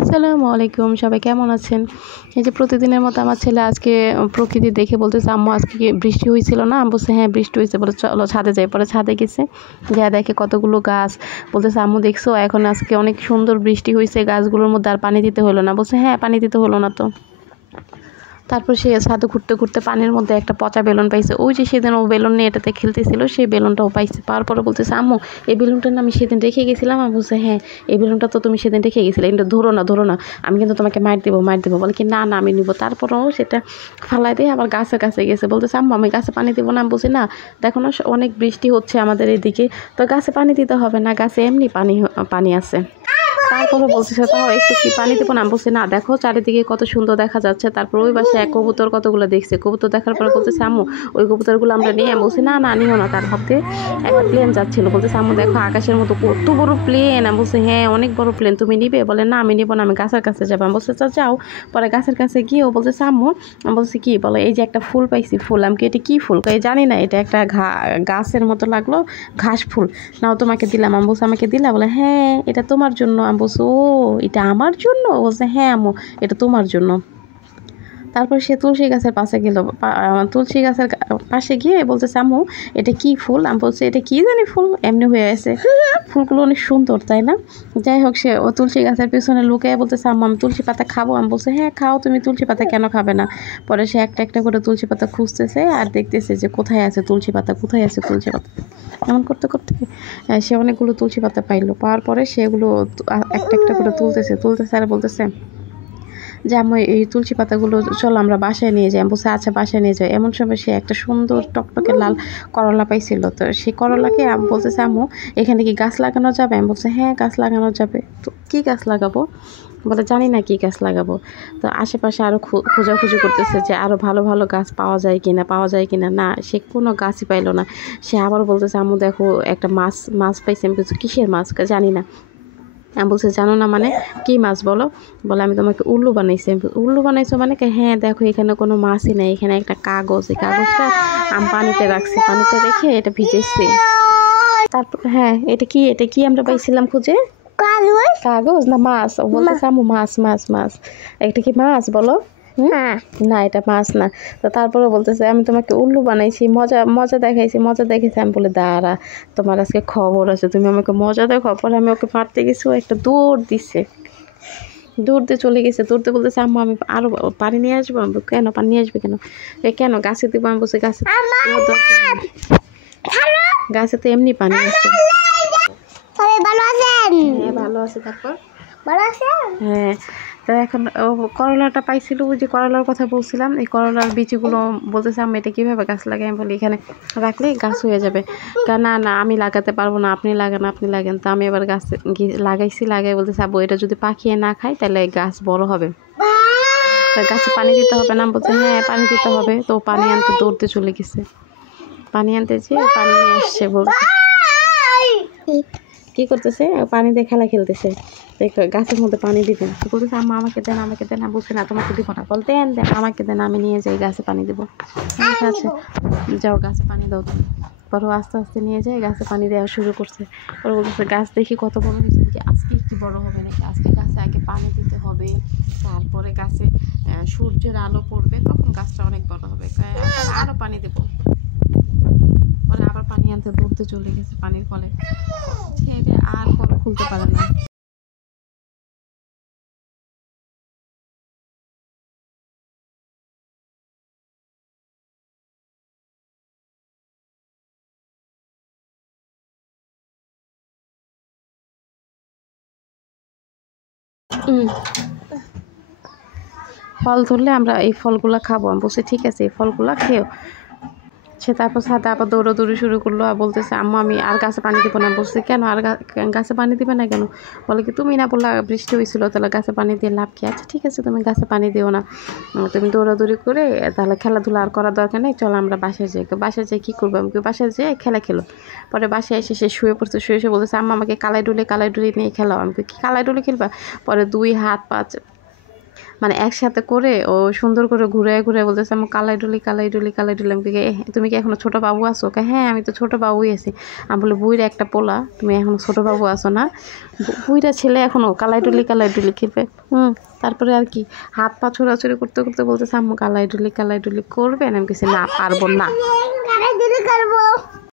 আসসালামু আলাইকুম, সবাই কেমন আছেন? এই যে প্রতিদিনের মতো আমার ছেলে আজকে প্রকৃতি দেখে বলতেছে, আম্মু আজকে কি বৃষ্টি হয়েছিল না? আমি বলছি হ্যাঁ বৃষ্টি হয়েছে। বলে চলো ছাদে যাই। পরে ছাদে গেছে, যা দেখে কতগুলো গাছ। বলতেছে আম্মু দেখছো এখন আজকে অনেক সুন্দর বৃষ্টি হয়েছে, গাছগুলোর মধ্যে আর পানি দিতে হলো না। বলছে হ্যাঁ পানি দিতে হলো না তো। তারপর সে ছাদে ঘুরতে ঘুরতে পানির মধ্যে একটা পচা বেলুন পাইছে। ওই যে সেদিন ও বেলুন নিয়ে এটাতে খেলতেছিল, সেই বেলুনটাও পাইছে। পাওয়ার পরে বলতেছে আম্মু এই বেলুনটা না আমি সেদিন রেখে গেছিলাম। আমি বলছে হ্যাঁ এই বেলুনটা তো তুমি সেদিন রেখে গেছিলে, এটা ধরো না, আমি কিন্তু তোমাকে মার দেবো। বলে কি না আমি নিবো। তারপরেও সেটা ফালাই দিয়ে আবার গাছে কাছে গেছে। বলতেছে আম্মু আমি গাছে পানি দেবো না। আমি বলছি না দেখো না অনেক বৃষ্টি হচ্ছে আমাদের এদিকে, তো গাছে পানি দিতে হবে না, গাছে এমনি পানি আছে। তারপরে বলতেছে তাও একটু কি পানি দেবো না? বলছে না দেখো চারিদিকে কত সুন্দর দেখা যাচ্ছে। তারপর ওই বাসায় এক কবুতর কতগুলো দেখছে, কবুতর দেখার পরে বলতেছে আম্মু ওই কবুতরগুলো আমরা নিয়ে। বলছি না নিও না। তার হাতে একটা প্লেন যাচ্ছিলো। বলতেছে আম্মু দেখো আকাশের মতো কত বড় প্লেন। আমি বলছি হ্যাঁ অনেক বড় প্লেন, তুমি নিবে? বলে না আমি নিবো না, আমি গাছের কাছে যাবো। আমি বলছে যাও। পরে গাছের কাছে গিয়ে ও বলতেছে আম্মু, আমি বলছি কি? বলে এই যে একটা ফুল পাইছি। ফুল। আমি কি এটা কি ফুল? এই জানি না, এটা একটা গাছের মতো লাগলো, ঘাস ফুল। নাও তোমাকে দিলাম। আমি বলছি আমাকে দিলা? বলে হ্যাঁ এটা তোমার জন্য। আমি বলছি ও এটা আমার জন্য? বলছে হ্যাঁ আম্মু এটা তোমার জন্য। তারপর সে তুলসী গাছের পাশে গেল, তুলসী গাছের পাশে গিয়ে বলতেছে আম্মু এটা কি ফুল? আমি বলছি এটা কি জানি ফুল, এমনি হয়ে আছে। ফুলগুলো অনেক সুন্দর তাই না? যাই হোক সে ও তুলসী গাছের পিছনে লুকিয়ে বলতেছে আম্মু আমি তুলসী পাতা খাবো। আমি বলছি হ্যাঁ খাও তুমি, তুলসী পাতা কেন খাবে না? পরে সে একটা একটা করে তুলসী পাতা খুঁজতেছে আর দেখতেছে যে কোথায় আছে তুলসী পাতা, কোথায় আছে তুলসী পাতা। এমন করতে করতে সে অনেকগুলো তুলসী পাতা পাইলো। পাওয়ার পরে সেগুলো একটা একটা করে তুলতেছে আর বলতেছে যে আমি এই তুলসী পাতাগুলো চলো আমরা বাসায় নিয়ে যাই। আমি বলছি আচ্ছা বাসায় নিয়ে যাই। এমন সময় সে একটা সুন্দর টকটকে লাল করলা পাইছিল। তো সেই করলাকে আমি বলতেছে আম্মু এখানে কি গাছ লাগানো যাবে? আমি বলছি হ্যাঁ গাছ লাগানো যাবে। তো কী গাছ লাগাবো? বলে জানি না কী গাছ লাগাবো। তো আশেপাশে আরও খোঁজাখুঁজি করতেছে যে আরও ভালো ভালো গাছ পাওয়া যায় কিনা। না সে কোনো গাছই পাইলো না। সে আবার বলতেছে আম্মু দেখো একটা মাছ পাইছি। আমি বলছি কিসের মাছ? জানি না। আমি বলছি জানো না মানে কী মাছ বলো? বলে আমি তোমাকে উল্লু বানাইছি। উল্লু বানাইছো মানে? হ্যাঁ দেখো এখানে কোনো মাছই নেই, এখানে একটা কাগজ, এই কাগজটা আমি পানিতে রাখছি, পানিতে রেখে এটা ভিজেছি। তারপর হ্যাঁ এটা কি আমরা পাইছিলাম খুঁজে? কাগজ না মাছ? ও বলতেছে আম্মু মাছ। এটা কি মাছ বলো? না এটা মাছ না। তো তারপরে বলতেছে আমি তোমাকে উল্লু বানাইছি, মজা দেখাইছি। আমি বলে দাঁড়া তোমার আজকে খবর আছে, তুমি আমাকে মজা দেখো। পরে আমি ওকে মারতে গেছি, ও একটা দৌড় দিয়ে চলে গেছে। দৌড়তে বলতেছে আম্মু আমি আরো পানি নিয়ে আসবো। আমি কেন পানি নিয়ে আসবে কেন গাছে দিব? আমি বলছি গাছে তো এমনি পানি আছে। হ্যাঁ ভালো আছে। তারপর হ্যাঁ তো এখন করলাটা পাইছিল, ওই যে করলার কথা বলছিলাম, এই করলার বীজগুলো বলতেছে আমি এটা কীভাবে গাছ লাগাই? আমি বলি এখানে রাখলে গাছ হয়ে যাবে। না আমি লাগাতে পারবো না, আপনি লাগান। তো আমি এবার গাছ লাগাই বলতেছে আব্বু এটা যদি পাখিয়ে না খায় তাহলে গাছ বড় হবে, গাছে পানি দিতে হবে না? বলতে হ্যাঁ পানি দিতে হবে। তো পানি আনতে দৌড়তে চলে গেছে, পানি আনতে যেয়ে পানি নিয়ে আসছে। বলতে কী করতেছে? পানি দিয়ে খেলা খেলতেছে, গাছের মধ্যে পানি দিবেন। তো বলতেছে আম্মা আমাকে দেন। বলছে না তোমাকে দিব না। বল দেন আমাকে দেন, আমি নিয়ে যাই গাছে পানি দেবো। আচ্ছা যাও গাছে পানি দাও তুমি। পরে আস্তে আস্তে নিয়ে যায় গাছে পানি দেওয়া শুরু করছে। পরে বলতেছে গাছ দেখি কত বড় হয়েছে, কি আজকে একটু বড় হবে নাকি? আজকে গাছে আগে পানি দিতে হবে, তারপরে গাছে সূর্যের আলো পড়বে, তখন গাছটা অনেক বড় হবে। আরও পানি দেবো। পরে আবার পানি আনতে দৌড়তে চলে গেছে পানির কলে। ছেলে আর কল খুলতে পারে না। ফল ধরলে আমরা এই ফলগুলো খাবো। আমি বলছি ঠিক আছে এই ফলগুলো খেও। সে তারপর ছাদে আবার দৌড়াদৌড়ি শুরু করলো আর বলতেছে আম্মু আমি আর গাছে পানি দিব না। বলছি কেন আর গাছে পানি দিবে না কেন? বলে কি তুমি না বললা বৃষ্টি হয়েছিল, তাহলে গাছে পানি দিয়ে লাভ কি? আচ্ছা ঠিক আছে তুমি গাছে পানি দিও না, তুমি দৌড়াদৌড়ি করে তাহলে খেলাধুলা আর করার দরকার নেই, চলো আমরা বাসায় যাই। কী করবো? আমি বাসায় যেয়ে খেলো। পরে বাসায় এসে সে শুয়ে পড়ছে, শুয়ে বলতেছে আম্মা আমাকে কালাই ডুলি নিয়ে খেলাও। আমি কি কালাই ডুলি খেলবা? পরে দুই হাত পা মানে একসাথে করে ও সুন্দর করে ঘুরে ঘুরে বলতেছে আমি কালাই ডুলি কালাই ডুলি কালাই ডুলি। আমি কি তুমি কি এখনো ছোট বাবু আছো? হ্যাঁ আমি তো ছোট বাবুই আছি। আমি বলে বুইরা একটা পোলা, তুমি এখনো ছোট বাবু আছো না? বুইরা ছেলে এখনো কালাই ডুলি খেপে। তারপরে আর কি হাত পা ছোড়াছুড়ি করতে করতে বলতেছে আম্মু কালাই ডুলি করবেন? আমি কিছু না পারবো না।